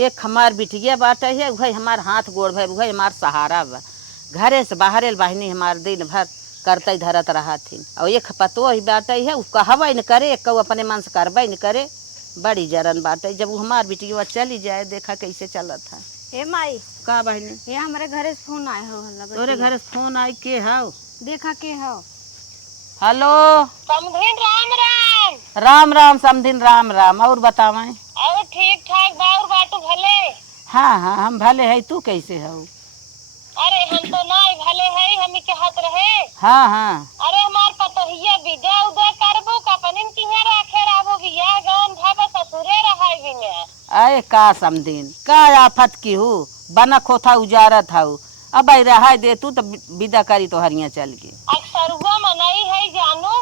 एक हमार बिटिया बाटे है, वही हमार हाथ गोड़ भाई, वही हमार सहारा बा। घरे से बाहरे बहनी हमार दिन भर करते धरत रहा थी। और एक पतो ही बाटे है, कहबे न करे, एक अपने मन से करबे न करे, बड़ी जरन बाटे। जब वो हमार बिटिया चली जाए, देखा कैसे चलत है। ए माई का बहनी? ये हमारे घरे से फोन आए हो। तोरे घरे से फोन आई के हाउ? देखा के हो। हेलो समधिन राम राम। राम राम समधिन राम राम। और बतावे? और ठीक ठाक बाउर बाटू भले? हाँ हाँ हम भले है, तू कैसे हो? अरे हम तो नहीं भले है, हम के हाथ रहे। हाँ हाँ। अरे हमार पतोहिया बिदा उदा करबो कपनिन किहे रखे रहबो, बियाह गान भाबा ससुरे रहाय बिने। अरे का समधिन, का आफत की हूँ, बना खोथा उजारत हूँ। अब रहा दे तू तो विदा करी तो हरिया चल के। अक्सर हुआ मनाई है जानू,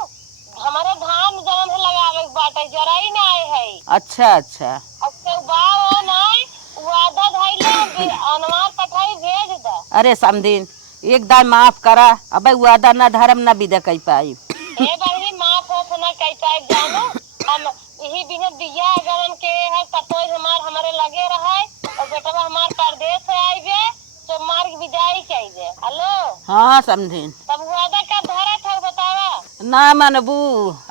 हमारे धान जवन है लगावे बाटे जराई ना आए है। अच्छा अच्छा। अक्सर बाव नहीं वादा धइले अनवार पठाई भेज द। अरे समधिन एकदम माफ करा, अब वादा न धर्म न विदा कई पाई। ए बहिनी माफ हो ना कई पाए जानू, हम यही बिना बिया गवन के है पतोय हमार हमारे लगे रहा और बेटवा हमार परदेश से आइबे तो मार्ग विदाई कइबे। हेलो हाँ समधिन। तब वादा कब धरा था बतावा? ना मनबू,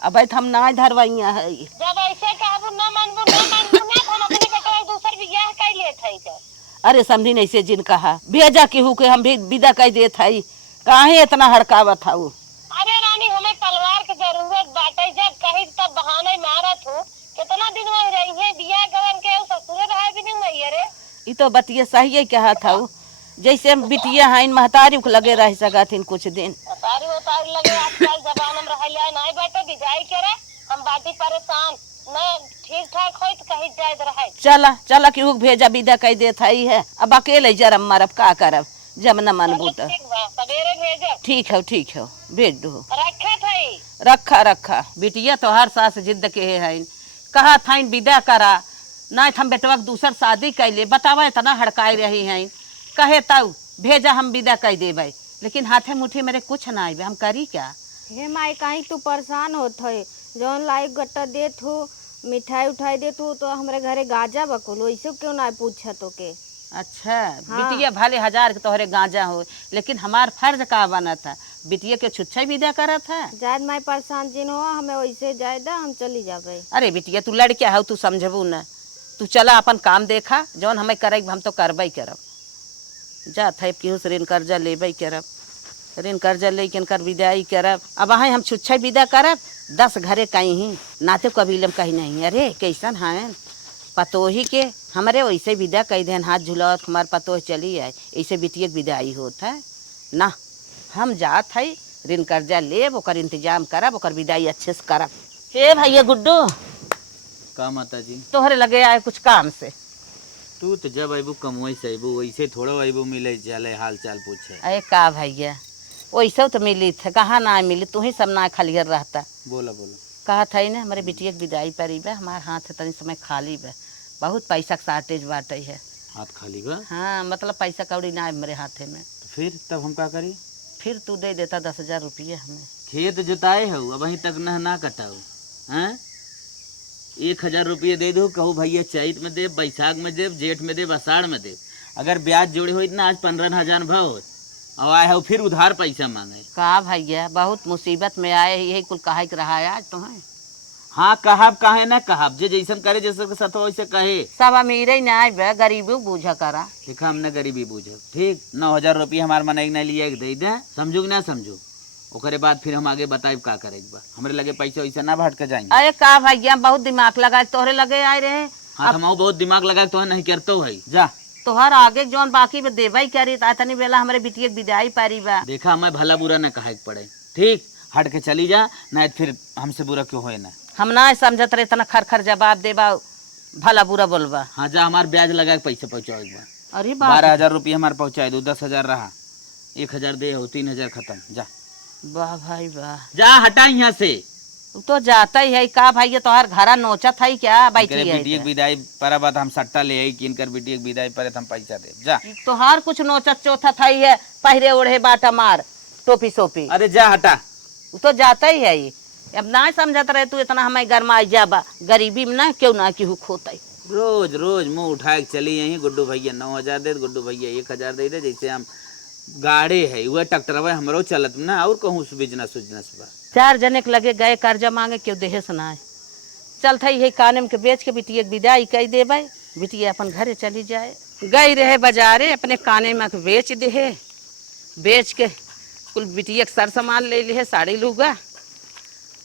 अब हम ना धरवैया है। जब ऐसे कहबू ना मनबू ना हम अपने बेटवा दूसर बियाह कइ लेत हई के। अरे समधिन ऐसे जिन कहा भेजा केहू के हम भी विदा कई देत हई, काहे इतना हड़कावत हूँ? अरे रानी हमें तलवार की जरूरत बाटे, जब कही तब बहाने मारत हो। कितना दिन हो रही है बियाह गवन के ससुरे रहे भी नहीं है रे। ये तो बतिया सही है कहा था, जैसे बिटिया हैं महतारी को लगे रह सकथिन कुछ दिन। महतारी उतारी लगे आजकल जमाना में रहले नहीं बेटे बिजाई करे, हम बाटी परेशान न ठीक ठाक होई तो कहीं जाए रहे। चला चला केहू के भेजा विदा कई देत हई है, अब अकेले जरम मरब का करब, जब न मनबू तो। ठीक बा सवेरे भेजो। ठीक है भेज दो। रखे थई रखा रखा। बिटिया तो हर सास जिद के है, कहा था विदा करा, ना हम बेटवा के दूसर शादी कैले, बतावा इतना हड़काई रही हैं, कहे तब भेजा हम विदा कह देवे, लेकिन हाथे मुट्ठी मेरे कुछ ना आए, हम करी क्या? हे माई कहीं तू परेशान होत है, जौन लाई गट्टा देत हो मिठाई उठाई देत हो तो हमारे घरे गाजा बकुल वैसे क्यों ना पूछा तो के? अच्छा हाँ। बिटिया भले हजार के तोहरे गांजा हो, लेकिन हमार फर्ज का बना था, बिटिया के छुच्छा विदा करा था। जायद माई परेशान जिन हो, हमें वैसे जायदा हम चली जाबे। अरे बिटिया तू लड़किया हो, तू समझबू न, तू चला अपन काम देखा, जौन हमें करे हम तो करबे करब। जा थे केहू से ऋण कर्जा लेबे करब, ऋण कर्जा लेकिन कर विदाई करब। अब अहाँ हम छुच्छा विदा करब, 10 घरे कहीं ही नाते कबीलम कहीं नहीं। अरे कैसन हैं पतोही के हमारे वैसे विदा कई देन, हाथ झुलावत हमार पतोह चली आए, ऐसे बिटिया विदाई होत है ना। हम जात है ऋण कर्जा लेब, ओकर इंतजाम करब, ओकर विदाई अच्छे से करब। हे भैया गुड्डू, का माता जी? तोहरे लगे आए कुछ काम से। तू तो जब अबू कमवई से अबू वैसे थोड़ा अबू मिले चले हाल चाल पूछे। अरे का भैया वैसे तो मिली थे, कहाँ ना मिली, तू ही सब ना खलियर रहता। बोला बोला। कहा था ही ना हमारे बिटिया की विदाई परी बा, हमारे हाथ तनी समय खाली बा, बहुत पैसा का शार्टेज बाटे है। हाथ खाली बा? हाँ मतलब पैसा कौड़ी ना है मेरे हाथे में। तो फिर तब हम का करी? फिर तू दे देता 10,000 रुपये हमें। खेत जोताए हो अब अभी तक ना कटाओ हैं? 1,000 रुपये दे दो, कहूँ भैया चैत में दे, बैसाख में दे, जेठ में दे, आषाढ़ में दे। अगर ब्याज जोड़े हो इतना आज 15,000 भाव और आए हो फिर उधार पैसा मांगे। कहा भैया बहुत मुसीबत में आए, यही कुल कहा रहा है आज तुम्हें। हाँ कहब काहे ना कहब, जे जैसन करे जैसे सत वैसे कहे। सब अमीर ही ना आए, गरीबी बूझा करा। देखा हमने गरीबी बूझो ठीक। 9,000 रुपये हमारे मन नहीं लिए दे दे, समझू कि ना समझू, ओकरे बाद फिर हम आगे बताइब का करेगा। हमरे लगे पैसा वैसा ना भटक जाएंगे। अरे का भैया बहुत दिमाग लगा तोहरे लगे आए रहे। हाँ हम बहुत दिमाग लगा तो नहीं करते है। जा तोहर आगे जौन बाकी में देवा ही करी, तनी बेला हमारे बिटिया विदाई पारी बा। देखा मैं भला बुरा न कहे पड़े, ठीक हट के चली जा, नहीं फिर हमसे बुरा क्यों होए ना। हम ना समझत रहे इतना खर जवाब देबा, भला बुरा बोलबा। हाँ जा हमारे ब्याज लगा के पैसा पहुँचाओ। अरे 12,000 रुपये हमारे पहुँचा दो, 10,000 रहा, 1,000 दे हो, 3,000 खत्म। जा वाह भाई वाह, जा हटा यहाँ से। तो जाता ही है का भैया, तोहर घरा नोचत है क्या? बैठी है बिटिया विदाई पर बात हम सट्टा ले आई कि इनकर बिटिया विदाई पर हम पैसा दे। जा तोहार कुछ नोचत चौथा ही है, पहरे ओढ़े बाटा मार टोपी सोपी। अरे जा हटा। तो जाता ही है, अब ना समझत रहे तू इतना हमें गरमाई जाबा, गरीबी में ना क्यों ना केहू खोता। रोज रोज मुंह उठाए के चली यहीं, गुड्डू भैया 9,000 दे, गुड्डू भैया 1,000 दे दे। जैसे हम गाड़े है वह ट्रैक्टर हमरो चलत ना, और कहूँ बिजनेस उजनेस बा। 4 जने के लगे गए कर्जा मांगे, क्यों देहे सुनाए। चल था ये काने में के बेच के बिटिया के विदाई कही दे भाई, बिटिया अपन घरे चली जाए। गई रहे बाजारे, अपने काने में के बेच दे, बेच के कुल बिटिया के सर सामान ले ली है, साड़ी लूगा।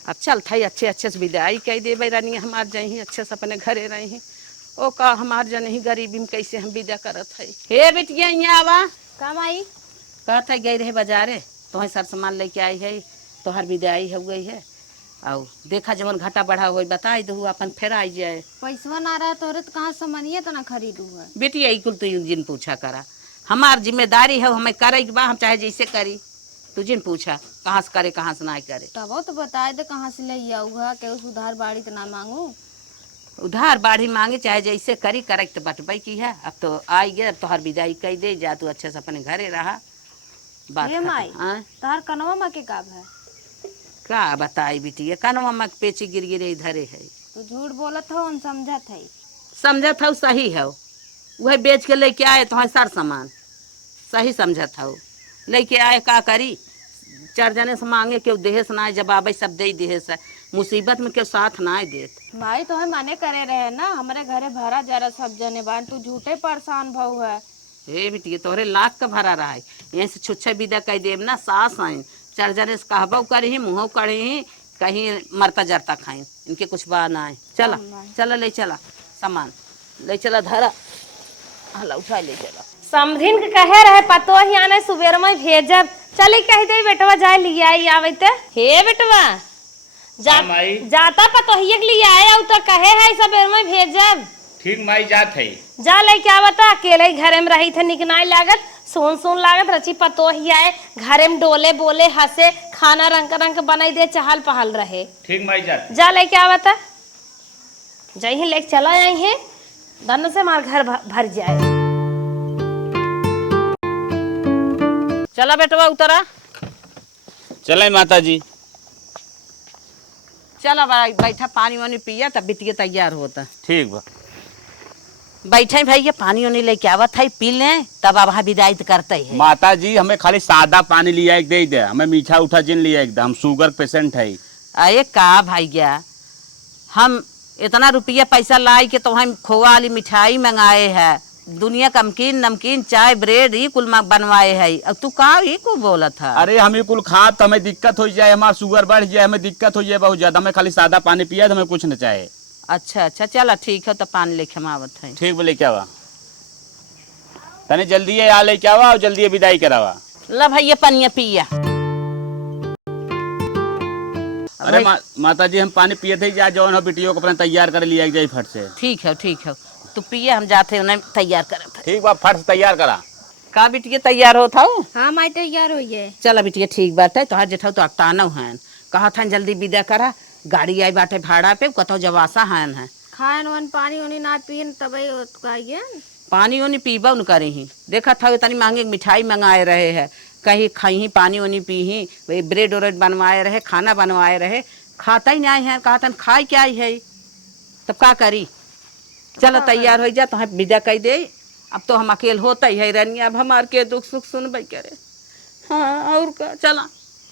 अब चल था अच्छे अच्छे से विदाई कही दे भाई, रानी हमार जही अच्छे से अपने घरे रही। ओ का हमार जन ही गरीबी में कैसे हम विदा करत है। हे बिटिया यहाँ आवा। काम आई कहत है गई रहे बाजारे, तो सर सामान लेके आई है, तोहर विदाई हो गई है। और देखा जवन घाटा बढ़ा हुई बताई दू, अपन फिर आई जाए। पैसवा ना रहा तोरे तो कहाँ सामानिया तो ना खरीदू है। बेटी यही कुल तू जिन पूछा करा, हमार जिम्मेदारी है, हमें करे के बा, हम चाहे जैसे करी। तू जिन पूछा कहाँ से करे कहाँ से ना करे। तब तो बताए दे कहाँ से ले आऊगा, के उस उधार बाड़ी तो ना मांगू। उधार बाढ़ी मांगे चाहे जैसे करी, करे तो बटबई की है। अब तो आई गए, अब तोहर विदाई कही दे, जा तू अच्छे से अपने घरे रहा। बात हे माई, हाँ? तोहर कनवा में के काब है? का बताई बिटिया, कनवा में पेची गिर गिरे इधरे है। तू झूठ बोलत हो, हम समझत है। समझत हो सही है, वह बेच के लेके आए तो सर सामान सही समझत हो। लेके आए का करी, 4 जने से मांगे क्यों देहे से ना, जवाब सब दे देहे से, मुसीबत में क्यों साथ ना देत। माई तो माने करे रहे ना, हमारे घरे भरा जरा सब जने बान, तू झूठे परेशान भाव है। हे बिटिया तोहरे लाख का भरा रहा है, यहीं से छुच्छा विदा कह देव ना, सास आइन 4 जने से कहबो करी, मुँह करी, कहीं मरता जरता खाई, इनके कुछ बा ना है। चला चला ले चला सामान ले चला, धरा हला उठा ले चला। समधिन के कहे रहे पतो ही आने सुबेर में भेजब, चली कह दे बेटवा जाए लिया आई आवेते। हे बेटवा जाता पतो ही के लिए आया तो कहे है सबेर में भेजब। ठीक माई जात है। जा लेके आवता, अकेले ही घरे में रही थे, निक नाई लागत, सुन सुन लागत, रची पतो ही आए घरे में डोले बोले हंसे, खाना रंग रंग बनाई दे, चहल पहल रहे। ठीक माई जात। जा लेके आवता, जही लेके चला आई है, धन से हमार घर भर जाए। चला बेटवा उतरा। चले माता जी। चला भाई बैठा, पानी वानी पिया, तब बिटिया तैयार होता। ठीक बा। बैठे भैया, पानी वानी लेके आवत है, पी लें, तब अब वहाँ विदाई करते है। माता जी हमें खाली सादा पानी लिया एक दे दे, हमें मीठा उठा जिन लिया एक दे, हम शुगर पेशेंट है। अरे का भैया, हम इतना रुपया पैसा लाई के तो हम खोआ वाली मिठाई मंगाए है, दुनिया का नमकीन नमकीन चाय ब्रेड ही कुल बनवाए है। अब तू का ही को बोला था। अरे हम ही कुल खा तो हमें दिक्कत हो जाए, हमारा शुगर बढ़ जाए, हमें दिक्कत हो जाए बहुत ज्यादा, हमें खाली सादा पानी पिया तो हमें कुछ न चाहे। अच्छा अच्छा चला ठीक है, तो पानी लेके हम आवत है। ठीक बोले क्या हुआ, तने जल्दी आ लेके आवा और जल्दी विदाई करावा। ला भैया पनिया पिया। अरे माता जी हम पानी पिए थे, जा जौन हो बिटियों को अपने तैयार कर लिया जाए फट से। ठीक है तू पिया, हम जाते उन्हें तैयार करत है। ठीक बा, फट से तैयार करा। का बिटिया तैयार हो था? हाँ माई तैयार हो है। चला बिटिया ठीक बात है, तोहर जेठा तो अटाना है, कहा था जल्दी विदा करा, गाड़ी आई बाटे भाड़ा पे, कतो जवासा है। खान वन पानी वानी ना पियन तब पानी वानी पीबा उन करे ही, देखा था इतनी महंगी मिठाई मंगाए रहे है, कहीं खाई ही पानी वानी पी ही, वही ब्रेड व्रेड बनवाए रहे, खाना बनवाए रहे, खाता ही नहीं है, कहा था खाई क्या ही है, तब का करी। चलो तैयार हो जा, तो हम विदा कह दे। अब तो हम अकेले होता ही है रनिया, अब हमार के दुख सुख सुनबे करे। हाँ और का, चला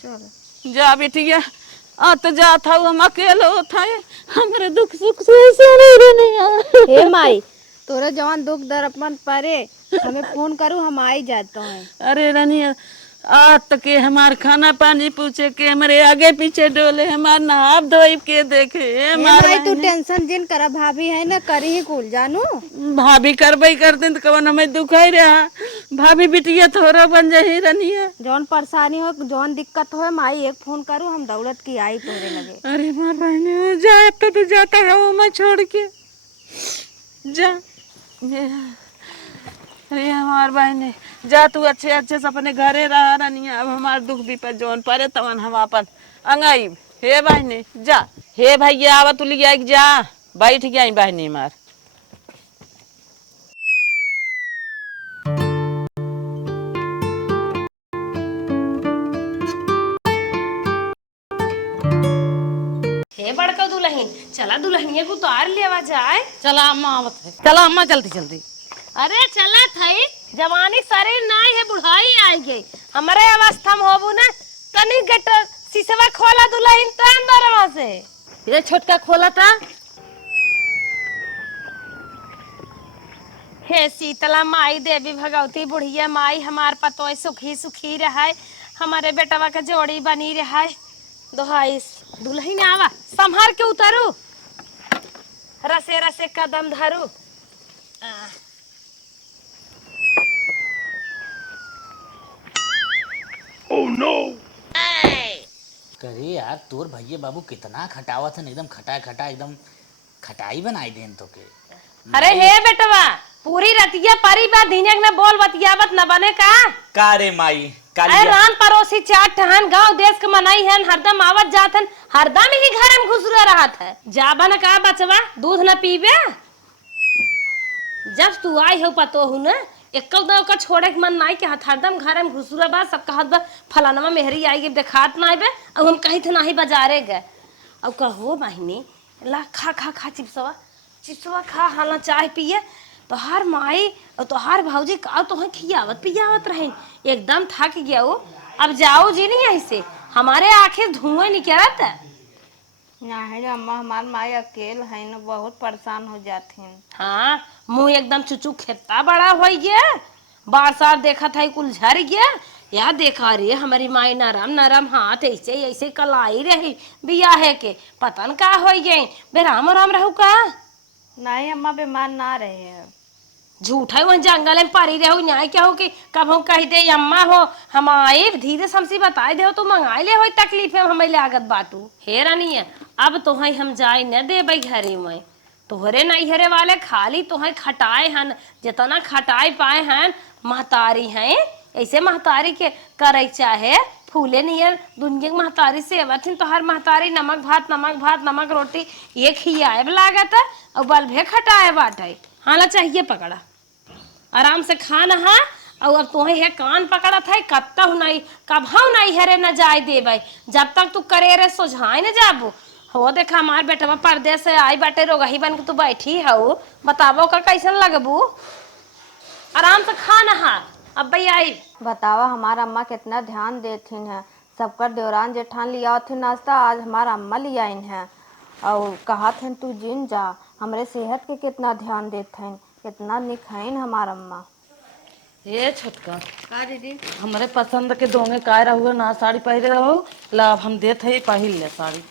चलो जा बेटिया, तो जात हूँ, हम अकेले होता है, हमारे दुख सुख से रनिया। हे माई तोरा जवान दुख दर्पण परे, हमें फोन करू, हम आई जाते हैं। अरे रनिया आज तक के हमार खाना पानी पूछे के, हमारे आगे पीछे डोले, हमार नहाप धोई के देखे। माई तू टेंशन जिन करा, भाभी है ना करी ही कुल जानू। भाभी करबई करते तो कवन हमें दुख ही रहा, भाभी बिटिया थोड़ा बन जाही रनिया। जौन परेशानी हो जौन दिक्कत हो माई एक फोन करू, हम दौलत की आई तोरे लगे। अरे मार बहने जा, अब तो तू जाता है वो मैं छोड़ के जा। अरे हमार बहने जा, तू अच्छे अच्छे से अपने घरे रहा रनिया, अब हमार दुख भी पर जौन परे तवन हम अपन अंगाई। हे बहने जा, हे भैया आवा तू लिया जा, बैठ गया बहनी मार। हे बड़ बड़का दुल्हन। चला दुल्हनिया को उतार लेवा जाए। चला अम्मा आवत है, चला अम्मा जल्दी जल्दी। अरे चला थई, जवानी शरीर नहीं है, बुढ़ाई आई गई। हमारे अवस्था में होबू ना, तनी गट शीशवा खोला दुल्हन त अंदरवा से। ये छोटका खोला था। हे शीतला माई देवी भगवती बुढ़िया माई, हमार पतोय सुखी सुखी रहे, हमारे बेटवा के जोड़ी बनी रहे। दोहाई दुल्हन आवा, संभार के उतारू, रसे रसे कदम धरू। करे यार, तोर भैया बाबू कितना खटावत है, एकदम खटा खटा, एकदम खटाई बनाई देन तो के। अरे हे बेटवा, पूरी रतिया परी बा, दिनक न बोल बतियावत न बने का रे माई अरे रान पड़ोसी चाट ठहन गांव देश के मनाई है, हरदम आवत जात हन, हरदम ही घर में घुसरा रहत है। जाबा न का बचवा, दूध न पीबे। जब तू आई हो पतो हूं न, एक दो का छोड़े के मन नहीं के हरदम घर में घुसरा बा। सब कहत बा फलानवा मेहरी आई के देखात ना आइबे, अब हम कहीं थे नहीं बाजारे गए। अब कहो बहिनी ला खा खा खा चिप्सवा चिप्सवा खा, हाला चाय पिए। तोहार माई और तोहार भाऊजी का तो खियावत पियावत रहे, एकदम थक गया वो। अब जाओ जी नहीं ऐसे, हमारे आखिर धुआं निकलत है। नहीं अम्मा, हमार माई अकेले है न, बहुत परेशान हो जाती हैं। हाँ, मुंह एकदम चुचू खेता बड़ा हो गया, बार सार देखा था कुल झर गया। या देखा रे हमारी माई नरम नरम हाथ ऐसे ऐसे कलाई रही बियाहे के, पतन का हो गई बेराम राम रहू का। नहीं अम्मा, बीमार ना रहे है। झूठा वहाँ जंगल में पड़ी रहो, न्याय क्या हो कि कब हम कह दे अम्मा हो हम आए धीरे समसी बताए दे तो मंगाई ले हो, तकलीफ है हमें लागत बाटू। हे रानी है, अब तो हम जाए न दे भाई घरे में, तोहरे नहीं हरे वाले खाली तो खटाए हन, जितना खटाए पाए हन महतारी हैं, ऐसे महतारी के करे चाहे फूले नहीं दुनिया महतारी से अवथिन। तो हर महतारी नमक भात नमक रोटी एक ही आए लागत है, और बल भे खटाए बाटे। हाला चाहिए पकड़ा आराम से खाना है। और अब तुम्हें है कान पकड़ा था, कब तक नहीं कभाऊ नहीं हरे न जाए दे भाई, जब तक तू करे रे सोझाए न जाबो हो। देखा हमार बेटवा परदेश से आई बाटे, रोगही बन के तू बैठी हो, बताबो का कैसन लगबू। आराम से खाना है। अब भाई आई बतावा हमारा अम्मा कितना ध्यान देथिन है, सबका देवरान जेठान लिया थे नाश्ता, आज हमारा अम्मा लिया इन है और कहा थे तू जिन जा, हमरे सेहत के कितना ध्यान देते, कितना निखाइन हमारा अम्मा। ये छोटका का दीदी, हमारे पसंद के दोगे काय रहुए ना साड़ी पहरे रहो, ला हम देत है पहिल ले साड़ी।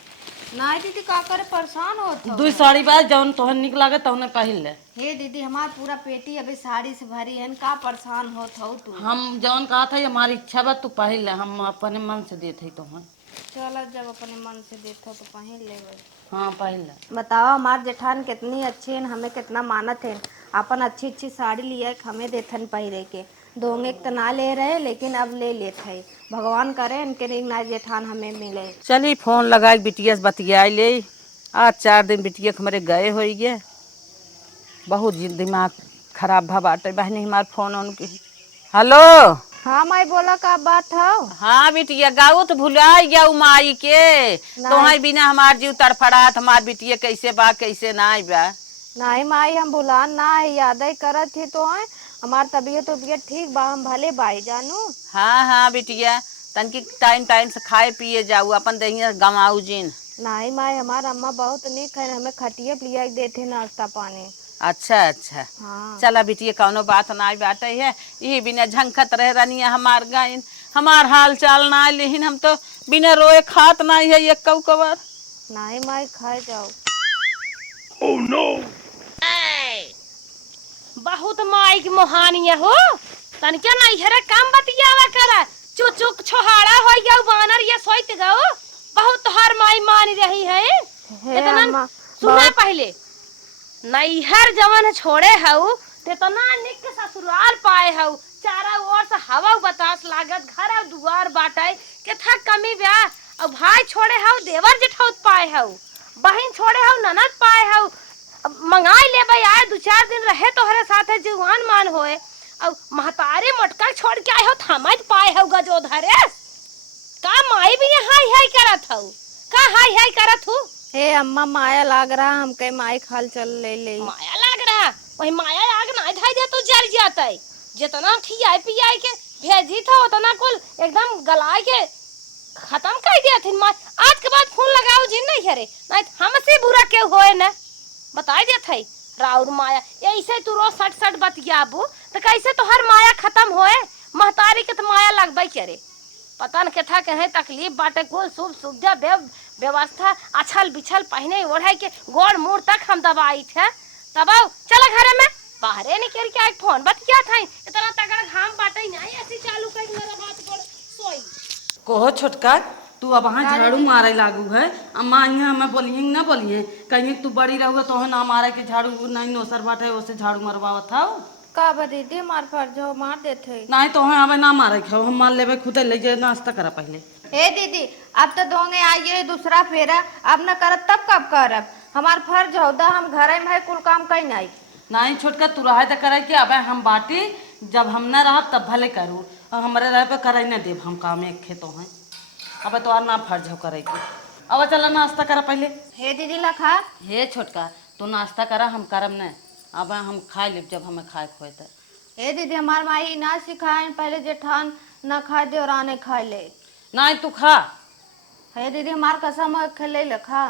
नहीं दीदी, का करे परेशान होत हो। दुई साड़ी बाद जौन तोहन निक लागे तौने पहिल ले। हे दीदी, हमार पूरा पेटी अभी साड़ी से भरी है, का परेशान होत हो तू। हम जौन कहा था हमारी इच्छा बा तू पहिल ले, हम अपने मन से देते है तोहन। चलो जब अपने मन से देखो तो पहन ले। हाँ पहिल ले। बताओ हमार जेठान कितनी अच्छी है, हमें कितना मानत है, अपन अच्छी अच्छी साड़ी लिया हमें देथन पहिरे के। दोंगे तो ना ले रहे, लेकिन अब ले लेते है। भगवान करे इनके ना जेठान हमें मिले। चली फोन लगाए बिटिया से बतियाई ले, आज 4 दिन बिटिया हमारे गए हो गए, बहुत दिमाग खराब भा बाटे बहनी हमार फोन उनकी। हेलो हाँ माई, बोला का बात हो। हाँ बिटिया गाऊ तो भुला गया माई के, तुम्हारे बिना हमार जीव तड़फड़ात, हमार बिटिया कैसे बा कैसे ना बा। नहीं माई, हम भुलान ना है, याद ही करत थी तो है, हमार तबीयत ठीक बा, हम भले बाई जानू। हाँ हाँ बिटिया, तनकी टाइम टाइम से खाए पिए जाऊ, अपन दहिया गमाऊ जिन। नहीं माई, हमारा अम्मा बहुत निक है, हमें खटिया पिया देते नाश्ता पानी। अच्छा अच्छा हाँ। चला बिटिया कौनो बात ना बाटे है, यही बिना झंखत रह रनिया हमार गाइन, हमार हाल चाल ना, लेकिन हम तो बिना रोए खात ना है एक कबर। नहीं माई, खाए जाओ। oh, no. बहुत माई की मोहानिया हो, तनके नहीं हरे काम बतियावा करा, चुचुक छोहाड़ा हो गया बानर ये सोइत गओ, बहुत हर माई मानी रही है। इतना सुना पहले नैहर जवन छोड़े हऊ ते तो ना निक ससुराल पाए हऊ, चारा ओर से हवा बतास लागत, घर और दुआर बाटे के था कमी ब्याह। अब भाई छोड़े हऊ देवर जेठौत पाए हऊ, बहन छोड़े हऊ ननद पाए हऊ, मंगाई ले भाई आए 2-4 दिन रहे तोहरे साथे जीवान मान होए, अब महतारी मोटका छोड़ के आए हो थमज पाए हो गजो धरे का माई भी हाय हाय करत हऊ, का हाय हाय करत हूँ। हे अम्मा माया लाग रहा हमके माई खाल चल ले ले। माया लाग रहा वही माया आग ना धाई दे तो जर जाता है जितना खियाई पियाई के भेजी था उतना कुल एकदम गलाए के खत्म कर दिया थी। माँ आज के बाद फोन लगाओ जी नहीं हरे नहीं हमसे बुरा क्यों होए ना बताई दे थे राउर माया ऐसे तू रोज सट सट बतियाबू तो कैसे तो हर माया खत्म होए महतारी के तो माया लगबे करे पता न केठा के है तकलीफ बाटे कुल शुभ सुविधा व्यवस्था अछल बिछल पहने ओढ़ाई के गोड़ मुड़ तक हम दबाई थे तब आओ चला घर में बाहरे निकल के आज फोन बतिया था इतना तगड़ घाम बाटे नहीं ऐसे चालू कर मेरा बात बोल सोई कोहो छोटका तू अब वहाँ झाड़ू मारे लागू है अम्मा यहाँ हमें बोलिए ना बोलिए कहीं तू बड़ी रहोगे तो ना मारे के झाड़ू नहीं नोसर बाटे उसे झाड़ू मरवावत था का दीदी हमार फर्ज हो मार देते। नहीं तो हमें ना मारे खाओ हम मार लेवे खुदे ले जाए नाश्ता करा पहले। हे दीदी अब तो दोगे आइए दूसरा फेरा अब न करब तब कब करब हमार फर्ज हो दा हम घर में है कुल काम कहीं नहीं। नहीं छोटका तू रहे तो करे कि अब हम बाटी जब हम न रह तब भले करूँ और हमारे रह पे करे न देव हम काम एक खेतों हैं अब तो ना फर्ज हो करे की अब चला नाश्ता करा पहले। हे दीदी लखा हे छोटका तू नाश्ता करा हम करब न अब हम खाए लेब जब हमें खाए खोए तो। हे दीदी हमार माई ना सिखाए पहले जेठान न खाए दे और आने खाए ले। नहीं तू खा हे दीदी हमार कसम खेले लखा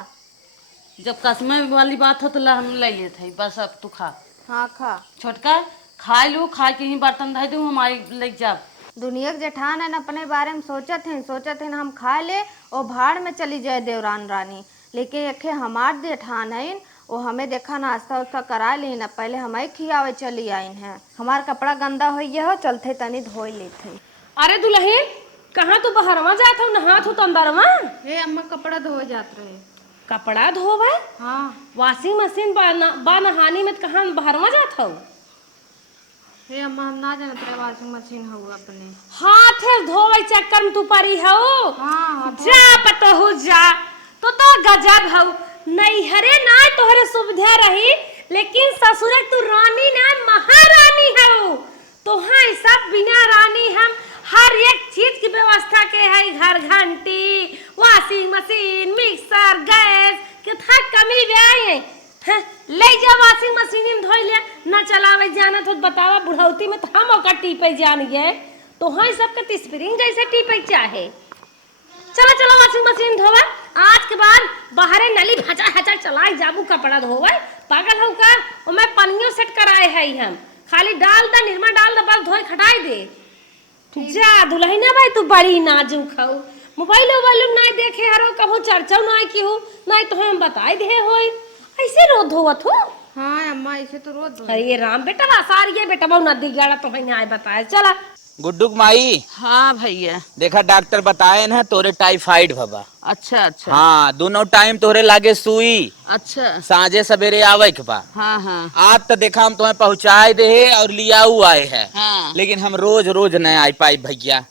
जब कसमे वाली बात हो तो हम ले लेते बस अब तू खा। हाँ खा छोटका खा लू खा के ही बर्तन धो दूँ हम आई ले जाब। दुनिया के जेठान है अपने बारे में सोचत हैं हम खा ले और भाड़ में चली जाए देवरान रानी लेकिन एके हमार जेठान है वो हमें देखा नाश्ता उस्ता करा ली ना पहले हमें खियावे चली आइन है हमार कपड़ा गंदा हो हो चलते तनी धो लेते। अरे दुल्हन कहाँ तू बाहरवा जात हो नहात हो तो अंदरवा हे अम्मा कपड़ा धो जात रहे कपड़ा धोबे हाँ वॉशिंग मशीन बा नहानी में कहाँ बाहरवा जात हो। हे अम्मा हम ना जानत रहे वॉशिंग मशीन हो अपने हाथ धोवे चक्कर में तू परी हो हाँ जा पता हो जा तो गजब हो नहीं हरे ना तोहरे सुविधा रही लेकिन ससुर तू रानी ना महारानी हो तो हाँ सब बिना रानी हम हर एक चीज की व्यवस्था के है घर घंटी वॉशिंग मशीन मिक्सर गैस कितना कमी ब्याह है ले जा वॉशिंग मशीन में धोई ले ना चलावे जाना तो बतावा बुढ़ौती में तो हम ओकर टीपे जानिए तो हाँ सबके स्प्रिंग जैसे टीपे चाहे चलो चलो वॉशिंग मशीन धोवा आज के बाद बाहरे नली भचा हचा चलाए जाबू कपड़ा धोवे पागल हो का और मैं पनियों सेट कराए है हम खाली डाल दा निरमा डाल दा बस धोए खटाई दे जा दुल्हना भाई तू बड़ी नाजुक हो मोबाइल नहीं देखे हरो कभो चर्चा नहीं की हो नहीं तो हम बताई दे होई ऐसे रो धोवत हो। हाँ अम्मा ऐसे तो रोज धो अरे राम बेटा सारी बेटा बहु नदी गाड़ा तो है आए बताए चला गुड्डुक माई हाँ भैया देखा डॉक्टर बताए ना तोरे टाइफाइड भबा। अच्छा अच्छा हाँ दोनों टाइम तोरे लागे सुई अच्छा साँझे सवेरे आवे के बा। हाँ हाँ आज तो देखा हम तुम्हें पहुँचाए दे और लिया आए है हाँ लेकिन हम रोज रोज नहीं आ पाई भैया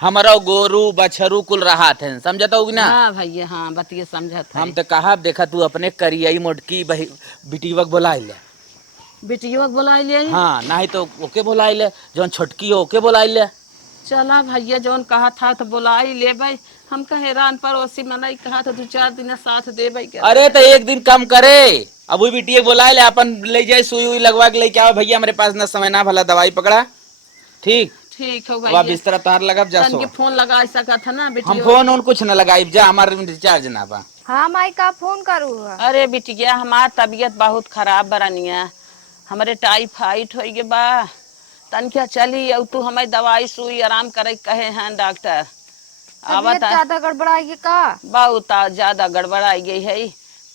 हमारा गोरू बछरू कुल रहा थे समझता होगी ना। हाँ भैया हाँ बतिए समझत हम तो कहा देखा तू अपने करियाई मोटकी बिटिवक बुलाई ले बेटियों बुला ले हाँ नहीं तो ओके बुलाई ले जौन छोटकी हो ओके बुलाई ले। चला भैया जौन कहा था तो बुला ही ले भाई हम हैरान पर ओसी मनाई कहा था 2-4 दिन साथ दे भाई क्या। अरे तो एक दिन कम करे अब वो बिटिया बुला ले अपन ले जाए सुई हुई लगवा के लेके आओ भैया हमारे पास न समय ना भला दवाई पकड़ा ठीक ठीक हो अब बिस्तरा तार लगा जा सो फोन लगा सका था ना हम बेटियों फोन उन कुछ न लगाई जा हमारे रिचार्ज ना बा। हाँ माई का फोन करू अरे बिटिया हमार तबीयत बहुत खराब बरनिया हमारे टाइफाइड हो गए बा तनख्या चली और तू हमें दवाई सुई आराम करे कहे हैं डॉक्टर तबीयत ज्यादा गड़बड़ाई का बहुत ज्यादा गड़बड़ाई गई है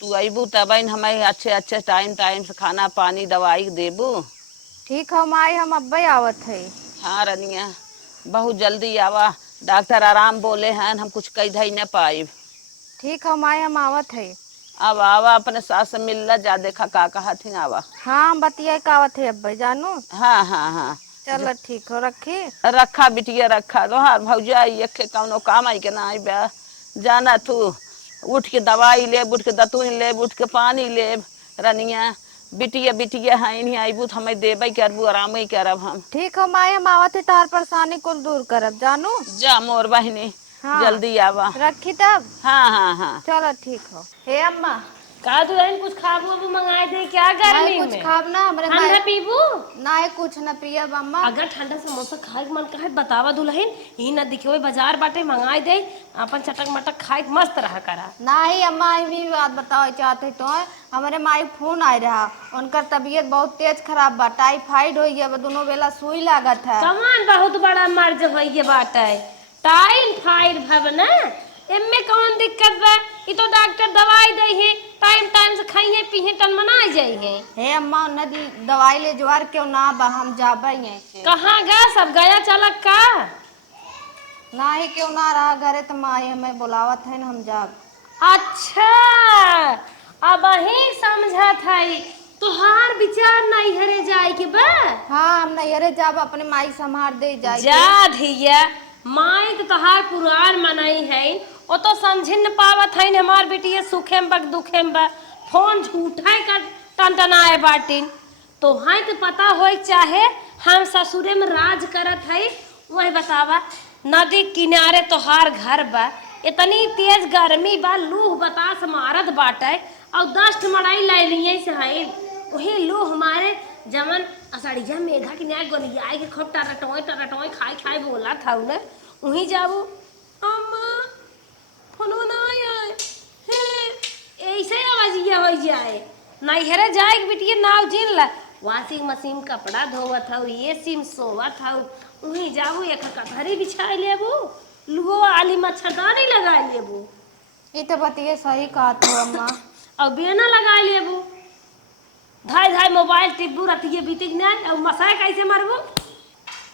तू अबू तब हमें अच्छे अच्छे टाइम से खाना पानी दवाई देबू। ठीक है माई हम अब्बे आवत है। हाँ रनिया बहुत जल्दी आवा डॉक्टर आराम बोले हैं हम कुछ कह दे न पाइब। ठीक है माई हम आवत है। अब आवा अपने सास से मिलला जा देखा का कहा थी आवा। हाँ हम बतिया कावत है अब्बे जानू। हाँ हाँ हाँ चलो ठीक हो रखी रखा बिटिया रखा तोहार भौजा ये कौनो काम आई के ना आई बा जाना तू उठ के दवाई ले उठ के दतुन ले उठ के पानी ले रनिया बिटिया बिटिया हाँ नहीं आईबू तो हमें देबे करबू आराम ही करब हम। ठीक हो माई हम आवत है तार परेशानी कुल दूर करब जानू। जा मोर बहनी हाँ। जल्दी आवा। रखी तब। हाँ हाँ हाँ। चलो ठीक हो। हे अम्मा का दुल्हन कुछ खाबू वाबू मंगाए दे क्या गर्मी नहीं कुछ में? खाब ना हमरे ठंडा माई पीबू? नहीं कुछ न पियब अम्मा। अगर ठंडा समोसा खाए के मन करे बतावा दुल्हन, ही ना दिखे बाजार बाटे मंगाए दे, अपन चटक मटक खाए के मस्त रहा करा। नहीं अम्मा भी बात बताओ चाहते तो हमारे माई फोन आए रहा, उनकर तबीयत बहुत तेज खराब बा, टाइफाइड हो गया, दोनों बेला सुई लागत है। कमान बहुत बड़ा मर्ज होइए बाटे, टाइफाइड भव ना, एमे कौन दिक्कत बा? ई तो डॉक्टर दवाई दे है, टाइम टाइम से खाइए पीए तन मना जाइए। हे अम्मा नदी दवाई ले जवार क्यों ना बा, हम जाबे यहीं से। कहाँ गया सब गया चलक का? ना ही क्यों ना रहा घरे तो माई हमें बुलावत है ना हम जाब। अच्छा अब ही समझा था, तुहार विचार नहीं हरे जाए के बा? हाँ हम नहीं अरे जाब अपने माई संभार दे जाए। जा धिया माई तो तहार पुराण मनाई है, वो तो समझ न पावत है हमार बेटी सुखे में बक दुखे में बा, फोन झूठा कर टनटनाए बाटिन। तो है तो पता हो चाहे हम ससुरे में राज करत है, वही बतावा नदी किनारे तोहार घर बा, इतनी तेज गर्मी बा, लूह बतास मारत बाटे और दस्ट मड़ाई ले लिए से है, वही लूह हमारे जमन असड़िया मेघा की न्याय गोलियाई के खूब टरटोय खाई खाई बोला था उन्हें, वहीं जाबू अम्मा फोनो ना आए हे ऐसे आवाजिया हो जाए, नहीं हेरे जाए के बिटिया नाव जिन ला, वाशिंग मशीन कपड़ा धोवत हूँ, ये सिम सोवत हूँ, वहीं जाबू एक कपड़े बिछाई लेबू, लुगो आली मच्छरदानी लगा लेबू, ये तो बतिए सही कहा तो अम्मा। और बेना लगा लेबू, धाई धाई मोबाइल टिप्पू रतिये बीतिक नहीं, और मसाए कैसे मारबू?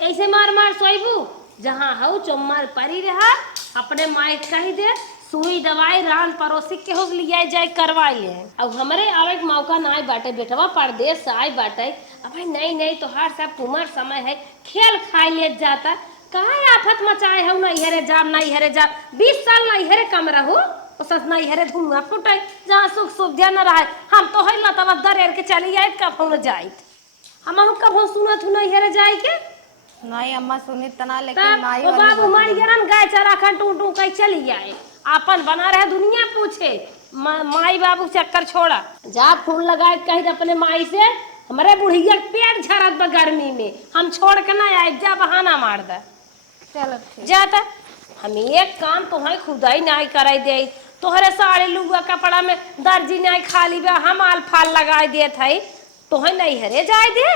ऐसे मार मार सोईबू, जहाँ हऊ चुम्मार परी रहा, अपने माई कही दे सुई दवाई रान पड़ोसी के हो लिया जाए करवाई है। अब हमारे आवे के मौका ना आए बाटे, बेटवा परदेश से आए बाटे, अब नहीं नहीं तो हर सब कुमार समय है, खेल खाए ले जाता, काहे आफत मचाए हो, नहीं हरे जाब नहीं हरे जाब, 20 साल नहीं हरे कम रहो, सस नहीं हरे धुआं फुटे, जहाँ सुख सुविधा न रहे, हम तो है लतवा दरेर के चली आए कब न जाए, हम कब सुनत हूँ नहीं हरे जाए के। नहीं अम्मा सुनी तना लेकिन माई वो वाली बाबू बात मारी नहीं। जरन गाय चरा खन टू टू कहीं चली जाए, आपन बना रहे दुनिया पूछे, माई बाबू चक्कर छोड़ा, जा फोन लगाए कही अपने माई से, हमारे बुढ़िया पेट झरत बा गर्मी में, हम छोड़ के ना आए, जा बहाना मार दे। चलो ठीक। जाता हम एक काम तुम्हें खुदाई नहीं कराई दे, तोहरे सारे लुगा कपड़ा में दर्जी नहीं खाली बा, हम आल फाल लगाए देत है, तोहे नहीं हरे जाए दे,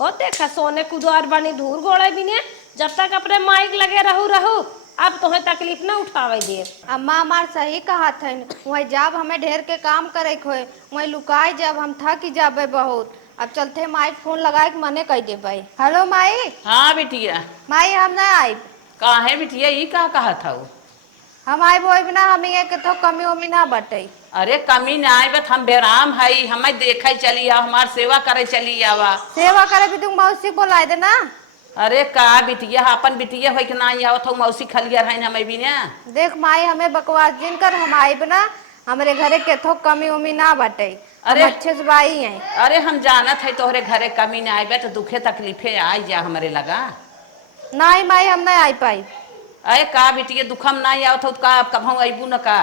ओ देखा सोने कुदार बनी धूर गोड़े भी ने, जब तक अपने माइक लगे रहू रहू, अब तुम्हें तकलीफ न उठावे दे। अम्मा हमार सही कहा था, वही जब हमें ढेर के काम करे खोए, वही लुकाए जब हम थक जाबे बहुत, अब चलते माई फोन लगाए के मने कह दे भाई। हेलो माई। हाँ बिटिया। माई हम ना आई। कहाँ है बिटिया, ये का कहा था वो? हम आई बोई बिना हमें के तो कमी उमी ना बटे। अरे कमी ना आए बत, हम बेराम है, हमें देखे चली आ, हमार सेवा करे चली आवा। सेवा करे भी तुम मौसी बोलाए दे ना। अरे का बिटिया अपन बिटिया हो के ना आवत हो, मौसी खलिया है हमें भी ना। देख माई हमें बकवास जिन कर हम आई बिना हमारे घरे के थो कमी उमी ना बटे, अरे अच्छे से बाई हैं। अरे हम जानत है तोहरे घरे कमी ना आए तो दुखे तकलीफे आई जा हमारे लगा। नहीं माई हम नहीं आई पाई। अरे का बिटिया दुखम ना आवत हो का कभू अबू न का?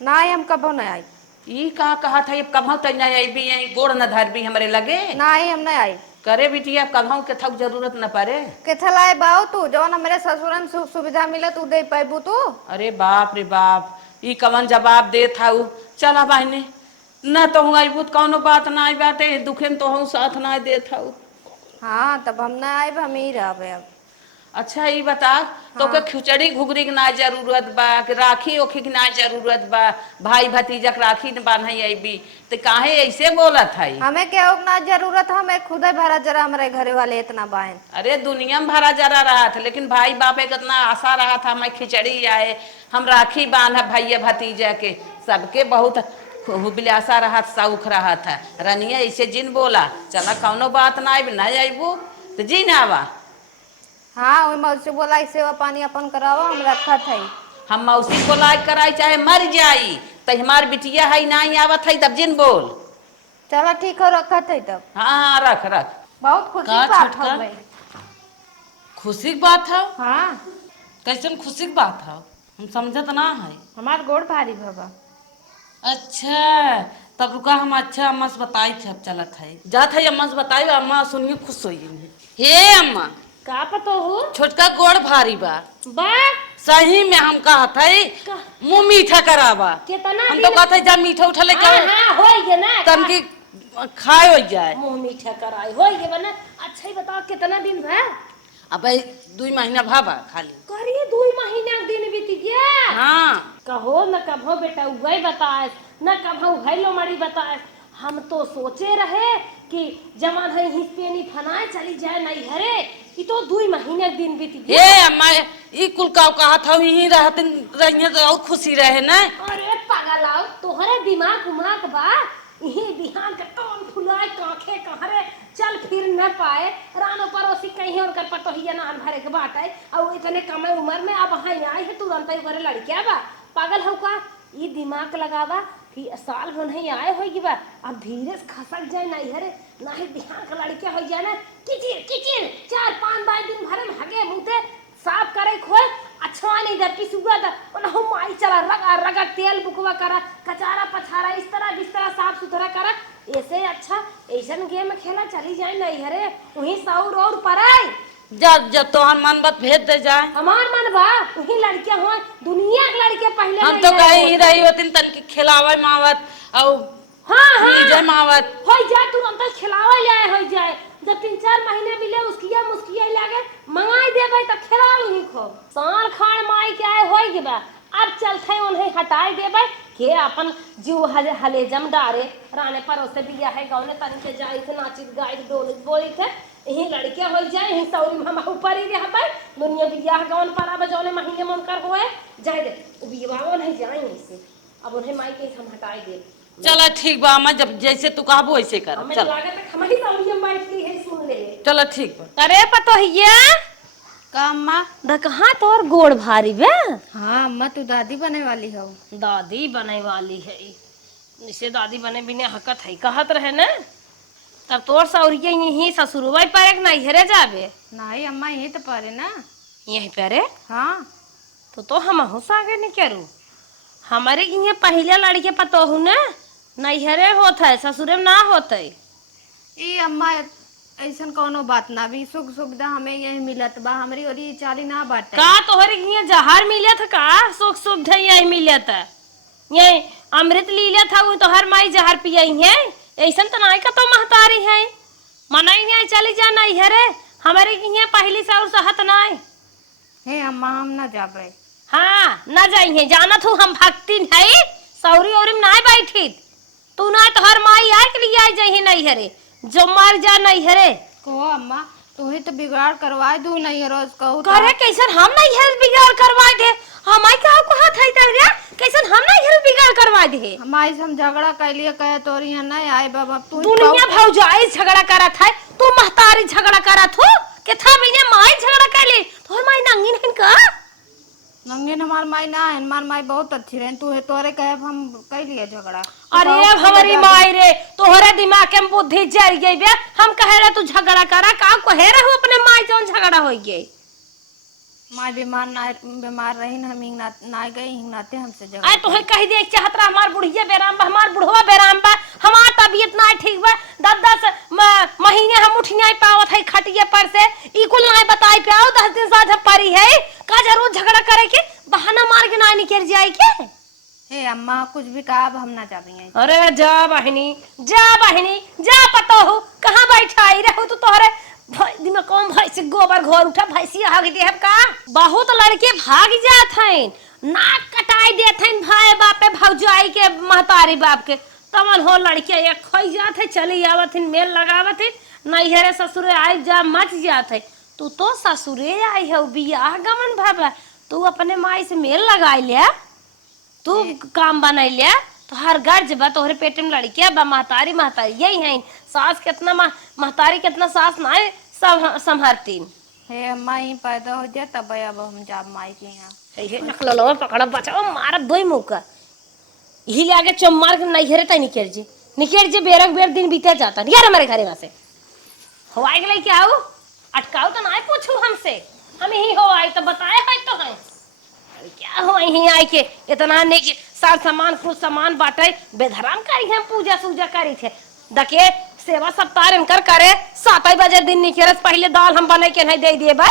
नहीं हम कबो नहीं आई। ई का कहा था, कभू तक ना अबी, गोड़ न धरबी हमारे लगे। नहीं हम नहीं आई। करे बिटिया कभू के थक जरूरत न पड़े। के थलाए बाऊ तू जौन मेरे ससुर में सुख सुविधा मिले तू दे पाबू तू। अरे बाप रे बाप, ई कवन जवाब दे था। चला बहने न तो हूँ अबू कौनो बात ना आई बाटे, दुखे तो हूँ साथ ना दे था। हाँ तब हम ना आए हम ही रहे अब। अच्छा ये बता, तो के खिचड़ी घुगरी के ना जरूरत बा, कि राखी ओखी के ना जरूरत बा, भाई भतीजा के राखी न बांधे अबी, तो काहे ऐसे बोलत है? हमें क्या ना जरूरत, हमें खुद भरा जरा हमारे घरे वाले इतना बाएं। अरे दुनिया में भरा जरा रहा था, लेकिन भाई बाप एक इतना आशा रहा था हमें खिचड़ी आए, हम राखी बांधा भैया भतीजा के, सबके बहुत हुबिलासा रहा, शौक रहा था। रनिया ऐसे जिन बोला, चला कौनो बात ना आई ना अबू तो जी ना आवा। हाँ वही मौसी बोला सेवा पानी अपन करावा, हम रखा था। हम मौसी को लायक कराई चाहे मर जाई, तो हमार बिटिया है ना आवत है तब जिन बोल। चलो ठीक हो रखा था तब। हाँ रख रख। बहुत खुशी का की बात छोटका? हो गई। खुशी की बात है। हाँ कैसन खुशी की बात है, हम समझत ना है। हमार गोड़ भारी बाबा। अच्छा तब रुका, हम अच्छा अम्मा से बताई थे, अब चलत है जात है अम्मा से बताई, अम्मा सुनिए खुश हो हे अम्मा का पतो हो छोटका गोड़ भारी बा। बा सही में हम कहत है मुंह मीठा करावा, कितना हम तो कहते जब मीठा उठा ले हाँ हाँ होई गे ना तन की खाए हो जाए। मुंह मीठा कराई होई गे बना। अच्छा ही बताओ कितना दिन भा? अब 2 महीना भाबा खाली। करिए 2 महीना के दिन बीत गया। हाँ कहो न कभो बेटा उगई बताए न कभो भैलो मड़ी बताए। हम तो सोचे रहे कि जवान है हिस्पेनी फनाए चली जाए नहीं हरे कि तो 2 महीने के दिन बीत गया। हे अम्मा ई कुल का कहत हूं यही रहते रहिए तो और खुशी रहे ना। अरे पागल आओ तोहरे दिमाग उमाग बा यही बिहान के टोन फुलाए कांखे कहरे चल फिर न पाए रानो पड़ोसी कहीं और कर पटोहिया नान भरे के बाटे और इतने कम उम्र में अब हाई आई है तुरंत ही करे लड़किया बा। पागल हो का ये दिमाग लगावा कि साल भर नहीं आए होगी बा अब धीरे से खसक जाए नहीं हरे नहीं बिहान का लड़किया हो जाए ना किचिर किचिर 4-5 दिन भरे में हगे मुंहते साफ करे खोए अच्छा नहीं दे पिसुआ दा ओना माई चला रगा रगा तेल बुकवा करा कचारा पछारा इस तरह बिस्तरा साफ सुथरा करा। ऐसे अच्छा ऐसन गेम खेला चली जाए नहीं हरे वही सौर और पराई जब जब तोहर मन बात भेज दे जाए। हमार मन बा वही लड़कियां हो दुनिया की लड़कियां पहले हम तो कहे ही रही होती तन की खिलावे मावत और हाँ हाँ जय मावत हो जाए तुरंत खिलावे जाए हो जाए जब 3-4 महीने मिले उसकिया मुस्किया लागे मंगाई देबे त खिलाओ ही खो साल खाड़ माई के आए होई गे बा अब चलते उन्हें हटाई देबे के अपन जीव हलेजम डारे राने पर उससे बिया है गाँव ने तन के जाई थे नाचित गाई डोली बोली थे यही लड़कियां हो जाए यही सौरी हम ऊपर ही रहबे दुनिया बियाह गाँव पर अब जौने महीने मन कर होए जाए दे बियाहो नहीं जाए से अब उन्हें माई के हम हटाई दे। चलो ठीक बा अम्मा जब जैसे तू कहबो वैसे कर। हमें चल लागत है हमारी सौरी में बैठ के है सुन ले। चलो ठीक बा। अरे पतोहिया का अम्मा? द कहाँ तोर गोड़ भारी बे? हाँ अम्मा तू दादी बने वाली हो। दादी बने वाली है इसे दादी बने बिना हकत है कहत रहे न तब तोर सौरिया यही ससुरवा पर नहीं हरे जाबे नहीं अम्मा यही तो परे ना। यही पे हाँ तो हम हुस आगे नहीं करूँ हमारे ये पहले लड़के पतोहू न नैहरे होत है ससुरे में ना होते। ई अम्मा ऐसन कोनो बात ना भी सुख सुविधा हमें यही मिलत बा हमारी और ये चाली ना बाटे का तोहरे ये जहर मिले था का सुख सुविधा यही मिले था ये अमृत लीला था वो तो हर माई जहर पियई है ऐसा तो नहीं का तो महतारी है मनाई नहीं चली जा नहीं हरे हमारे ये पहली से और सहत नहीं हे अम्मा हम ना जाबे। हाँ न जाइए जानत हूँ हम भक्ति है सौरी और में नहीं बैठी तू ना तो हर माई आए के लिए आई जाइए नहीं हरे जो मर जा नहीं हरे को अम्मा तू ही तो बिगाड़ करवा दू नहीं रोज कहू करे कैसन हम नहीं हर बिगाड़ करवा दे हमाई का को हाथ है तर कैसन हम नहीं हर बिगाड़ करवा दे हमारी से हम झगड़ा कर लिए कहे तोरी यहाँ नहीं आए बाबा तू दुनिया भौजाई झगड़ा करत है तू महतारी झगड़ा करत हो के था बिना माई झगड़ा कर ली तो माई नंगी नहीं का नंगेन हमार माई ना है हमार माई बहुत अच्छी रहे तू है तोरे कहे हम कर लिए झगड़ा। अरे हमारी माई रे तोहरे दिमाग में बुद्धि जल गई बे हम कहे रहे तू झगड़ा करा का कहे रहे अपने माई जौन झगड़ा हो गई माई बीमार रही न हम ना गई हिंगनाते हमसे झगड़ा। अरे तोहे कह दे चाहत रहा हमार बुढ़िया बेराम बा हमार बुढ़वा बेराम बा हमार तबीयत ना ठीक बा 10 महीने हम उठ नहीं पावत है खटिया पर से ई कुल नहीं बताई पाओ 10 दिन साथ परी है का जरूर झगड़ा करे के बहाना मार के ना निकल जाए के। हे अम्मा कुछ भी कहा अब हम ना जाबे। अरे जा बहनी जा पतो हो कहां बैठाई रहू तू तोहरे दिमाग कम भैंस गोबर घर उठा भैंसी भाग दे का बहुत लड़के भाग जात हैं नाक कटाई देत हैं भाई बापे भौजाई के महतारी बाप के तमन हो लड़के एक खई जात है चली आवत है मेल लगावत है नैहरे ससुरे आई जा मच जात है तू तो ससुरे आई है बियाह गमन भाबा तू अपने माई से मेल लगाई ले तू काम बनाई ले तो हर गर्ज बा तोहरे पेट में लड़किया बा महतारी यही है सास कितना महतारी कितना सास ना संभारती। हे अम्मा ही पैदा हो जाए तब अब हम जाब माई के यहाँ हे नकलवा पकड़ा बचाओ मार दोई मुका यही ले आगे चम मार के नहीं हेरे तई निकेर जे बेरक बेर दिन बीते जाता यार हमारे घरे से हवाई गले क्या हो अटकाओ तो ना पूछू हमसे हम ही हो आई तो बताए है तो है अरे क्या हो यहीं आई के इतना ने के सार सामान कुछ सामान बाटे बेधराम करी हम पूजा सूजा करी थे दके सेवा सप्ताह इनकर करे 7 बजे दिन निकरस पहले दाल हम बने के नहीं दे दिए बा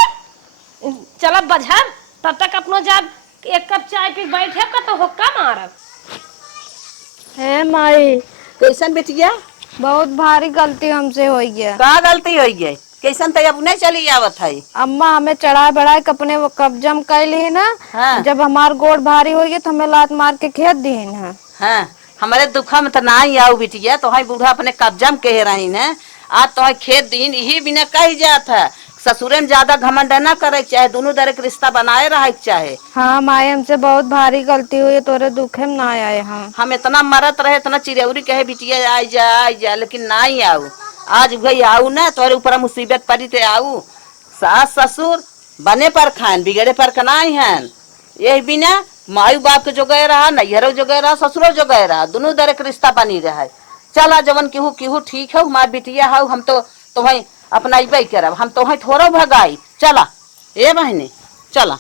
चलब बजहर तब तक अपनो जब एक कप चाय पी बैठे का तो हुक्का मारब है माई कैसन बिटिया बहुत भारी गलती हमसे हो गया। कहाँ गलती हो गई कैसन तो अब नहीं चली आवत है। अम्मा हमें चढ़ाए बढ़ाए के अपने वो कब्जम कैली ना। हाँ। जब हमार गोड़ भारी हो गई तो हमें लात मार के खेत दी है। हाँ हमारे दुखा में तो ना ही आओ बिटिया तो बूढ़ा अपने कब्जा में कह रही न आज तो खेत दीन यही बिना कही जात है ससुरे में ज्यादा घमंड न करे चाहे दोनों दर एक रिश्ता बनाए रहे चाहे। हाँ माए हमसे बहुत भारी गलती हुई तोरे दुखे में ना आए हम इतना मरत रहे इतना चिरौरी कहे बिटिया आई जा लेकिन ना ही आओ आज भाई आऊ ना तोरे ऊपर मुसीबत पड़ी थे आऊ सास ससुर बने पर खान बिगड़े पर कनाई हैं यही बिना मायू बाप के जो गए रहा नैहरों जो गए रहा ससुरों जो गए रहा दोनों दर एक रिश्ता बनी रहा चला जवन केहू ठीक है हमार बिटिया हाउ हम तो तुम्हें अपना करब हम तुम्हें थोड़ा भगाई चला ए बहने चला।